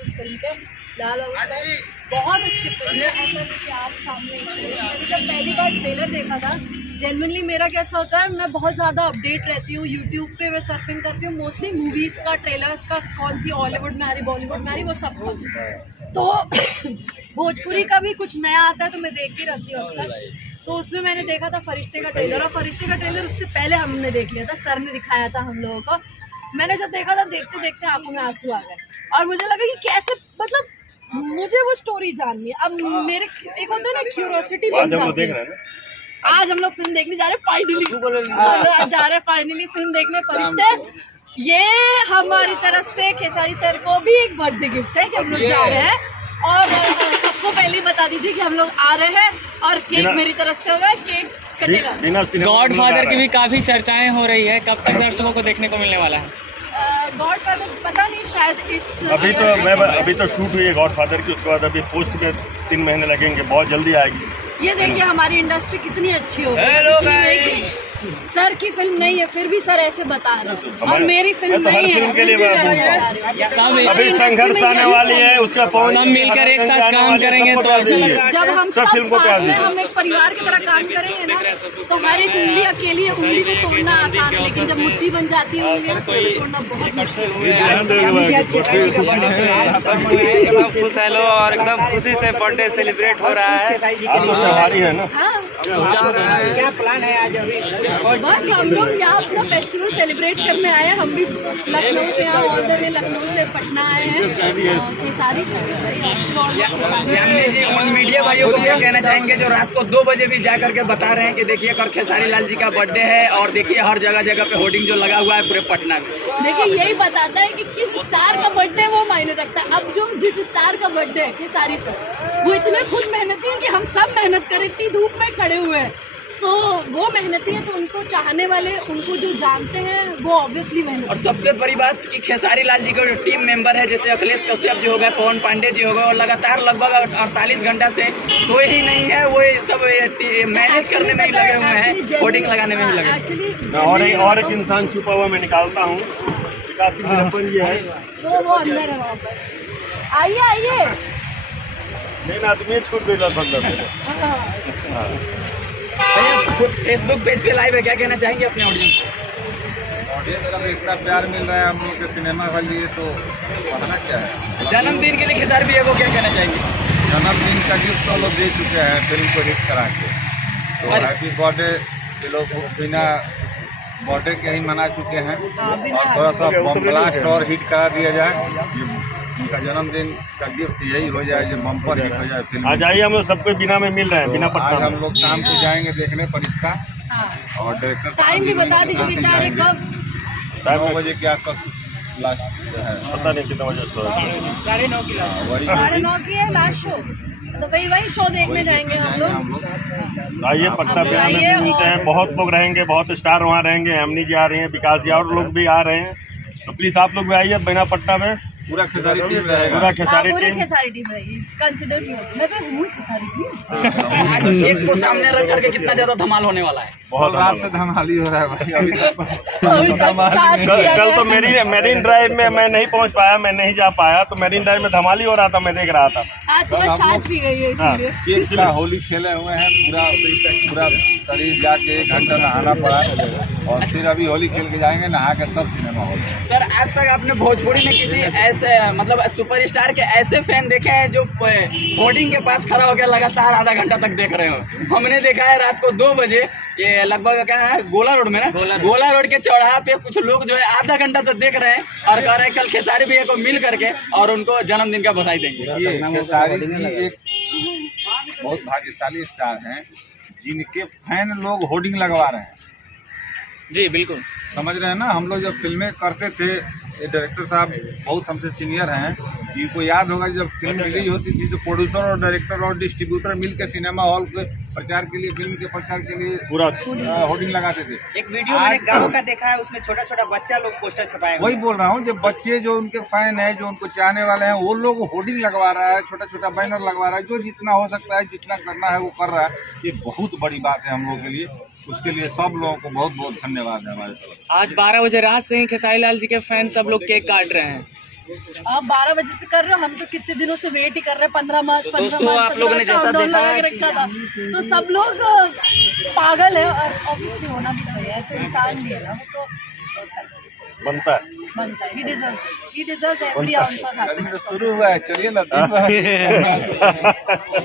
उस फिल्म के लाल और सर बहुत अच्छी फिल्म है। ऐसा नहीं कि आप सामने मैंने जब पहली बार ट्रेलर देखा था, जेन्युइनली मेरा कैसा होता है, मैं बहुत ज़्यादा अपडेट रहती हूँ यूट्यूब पे, मैं सर्फिंग करती हूँ मोस्टली मूवीज़ का, ट्रेलर्स का, कौन सी हॉलीवुड में आ रही, बॉलीवुड में आ रही, वो सब कुछ। तो भोजपुरी का भी कुछ नया आता है तो मैं देखती रहती हूँ अक्सर। तो उसमें मैंने देखा था फरिश्ते का ट्रेलर, और फरिश्ते का ट्रेलर उससे पहले हमने देख लिया था, सर ने दिखाया था हम लोगों को। मैंने जब देखा था, देखते देखते आंखों में आंसू आ गए और मुझे लगा कि कैसे, मतलब मुझे वो स्टोरी जाननी है। अब मेरे एक होता है ना क्यूरियोसिटी बन जाती है। आज हम लोग फिल्म देखने जा रहे हैं फाइनली, जा रहे हैं फाइनली फिल्म देखने फरिश्ते। ये हमारी तरफ से खेसारी सर को भी एक बर्थडे गिफ्ट है कि हम लोग जा रहे हैं। और सबको पहले बता दीजिए कि हम लोग आ रहे हैं और केक मेरी तरफ से होगा, केक कटेगा। गॉडफादर की भी काफी चर्चाएं हो रही है, कब तक दर्शकों को देखने को मिलने वाला है? गॉडफादर पता नहीं, शायद इस अभी तो शूट हुई है गॉडफादर की, उसके बाद अभी पोस्ट में 3 महीने लगेंगे, बहुत जल्दी आएगी। ये देखिए हमारी इंडस्ट्री कितनी अच्छी हो गई। सर की फिल्म नहीं है फिर भी सर ऐसे बता रहे हैं, और मेरी फिल्म नहीं है के लिए अभी संघर्ष आने वाली है, उसका सब मिलकर एक साथ काम करेंगे तो जब हम सब साथ में हम एक परिवार की तरह काम करेंगे ना, तो हर एक उंगली अकेली उंगली को तोड़ना आसान है, लेकिन जब मुट्ठी बन जाती है उंगली तो उसे तोड़ना बहुत मुश्किल है। खुश है लो और एकदम खुशी से बर्थडे सेलिब्रेट हो रहा है। है ना, क्या प्लान है आज? अभी बस हम लोग यहाँ अपना फेस्टिवल सेलिब्रेट करने आए हैं। हम भी लखनऊ से, यहाँ ऑल द वे लखनऊ से पटना आए हैं। सारी मीडिया भाइयों को क्या कहना चाहेंगे जो रात को 2 बजे भी जा करके बता रहे हैं कि देखिए कर खेसारी लाल जी का बर्थडे है, और देखिए हर जगह जगह पे होर्डिंग जो लगा हुआ है पूरे पटना में। देखिए यही बताता है कि किस स्टार का बर्थडे वो मायने रखता है। अब जो जिस स्टार का बर्थडे है खेसारी सर, वो इतने खुद मेहनती है कि हम सब मेहनत करें, इतनी धूप में खड़े हुए हैं, तो वो मेहनती है, तो उनको चाहने वाले, उनको जो जानते हैं वो ऑब्वियसली मेहनत। और सबसे बड़ी बात कि खेसारी लाल जी का जो टीम मेंबर है, जैसे अखिलेश कश्यप जी हो गए, पवन पांडे जी हो गए, और लगातार लगभग 48 घंटा से सोए ही नहीं है, वो सब मैनेज करने में ही लगे हुए हैं, होर्डिंग लगाने में ही लगे। और एक इंसान छुपा हुआ मैं निकालता हूँ, ये है वो अंदर है वहाँ पर। आइए मेन आदमी छूट गई फेसबुक पेज पे लाइव है, क्या कहना चाहेंगे अपने ऑडियंस का? इतना प्यार मिल रहा है हम लोग के सिनेमा के लिए, तो कहना क्या है। जन्मदिन के लिए खेसारी भैया को क्या कहना चाहेंगे? जन्मदिन का गिफ्ट तो लोग दे चुके हैं फिल्म को हिट करा के, तो हैप्पी बर्थडे ये लोग बिना बर्थडे के ही मना चुके हैं, और थोड़ा सा बम ब्लास्ट और हिट करा दिया जाए। उनका जन्मदिन का गिफ्ट यही हो जाए जो बम्पर हिट हो जाए फिल्म। आ जाइए, हम लोग सबको बिना में मिल रहे हैं, बिना पटना। आज हम लोग शाम को जाएंगे देखने फरिश्ता, और डायरेक्टर टाइम भी बता दीजिए बेचारे कब। 9 बजे के आसपास लास्ट है, पता नहीं कितना बजे 9:30 की लास्ट, 9:30 की है लास्ट शो, तो वही शो देखने जाएंगे हम लोग। आइए पटना बिना में मिलते हैं, बहुत लोग रहेंगे, बहुत स्टार वहाँ रहेंगे, हमनी जी आ रहे हैं, विकास जी और लोग भी आ रहे हैं, तो प्लीज आप लोग भी आइए बिना पटना में। पूरा खेसारी टीम रहेगा, पूरा खेसारी टीम रहेगी, कंसीडर भी हो जाए। मैं तो हूँ खेसारी टीम। आज एक को सामने रख करके कितना ज्यादा धमाल होने वाला है? बहुत रात से धमाल ही हो रहा है भाई। अभी कल तो मेरीन ड्राइव में मैं नहीं पहुंच पाया, मैं नहीं जा पाया, तो मेरीन ड्राइव में धमाल ही हो रहा था, मैं देख रहा था। आज सुबह छाछ भी गई है, इसीलिए होली खेले हुए हैं, पूरा शरीर जाके 1 घंटा नहाना पड़ा, और फिर अभी होली खेल के जाएंगे, नहा के तब सिनेमा हॉल। सर आज तक आपने भोजपुरी में किसी ऐसे मतलब सुपरस्टार के ऐसे फैन देखे हैं जो होर्डिंग के पास खड़ा होकर लगातार आधा घंटा तक देख रहे हो? हमने देखा है रात को 2 बजे, ये लगभग क्या है गोला रोड में ना, गोला रोड के चौराहा पे कुछ लोग जो है आधा घंटा तक देख रहे हैं, और कह रहे हैं कल खेसारी भैया को मिल करके और उनको जन्मदिन का बधाई देंगे। ये खेसारी जी एक बहुत भाग्यशाली स्टार हैं जिनके फैन लोग होर्डिंग लगवा रहे हैं। जी बिल्कुल, समझ रहे हैं ना। हम लोग जब फिल्में करते थे, ये डायरेक्टर साहब बहुत हमसे सीनियर हैं, इनको याद होगा जब फिल्म रिलीज होती थी तो प्रोड्यूसर और डायरेक्टर और डिस्ट्रीब्यूटर मिलकर सिनेमा हॉल के प्रचार के लिए, फिल्म के प्रचार के लिए पूरा होर्डिंग लगाते थे। एक वीडियो मैंने गाँव का देखा है, उसमें छोटा छोटा बच्चा लोग पोस्टर छपाए। वही बोल रहा हूँ, जब बच्चे जो उनके फैन है, जो उनको चाहने वाले हैं, वो लोग होर्डिंग लगवा रहा है, छोटा छोटा बैनर लगवा रहा है, जो जितना हो सकता है, जितना करना है वो कर रहा है। ये बहुत बड़ी बात है हम लोग के लिए, उसके लिए सब लोगों को बहुत बहुत धन्यवाद है हमारे तरफ। आज 12 बजे रात से ही खेसारी लाल जी के फैन सब लोग केक काट रहे हैं, आप 12 बजे से कर रहे हो, हम तो कितने दिनों से वेट ही कर रहे हैं। 15 मार्च दोस्तों, आप लोगों ने जैसा countdown देखा लगा है के रखा था, तो सब लोग पागल है और ऑब्वियसली होना भी चाहिए, ऐसे इंसान भी है ना, वो तो बनता है। बनता है। He deserves every ounce of happiness. शुरू हुआ है, चलिए ना।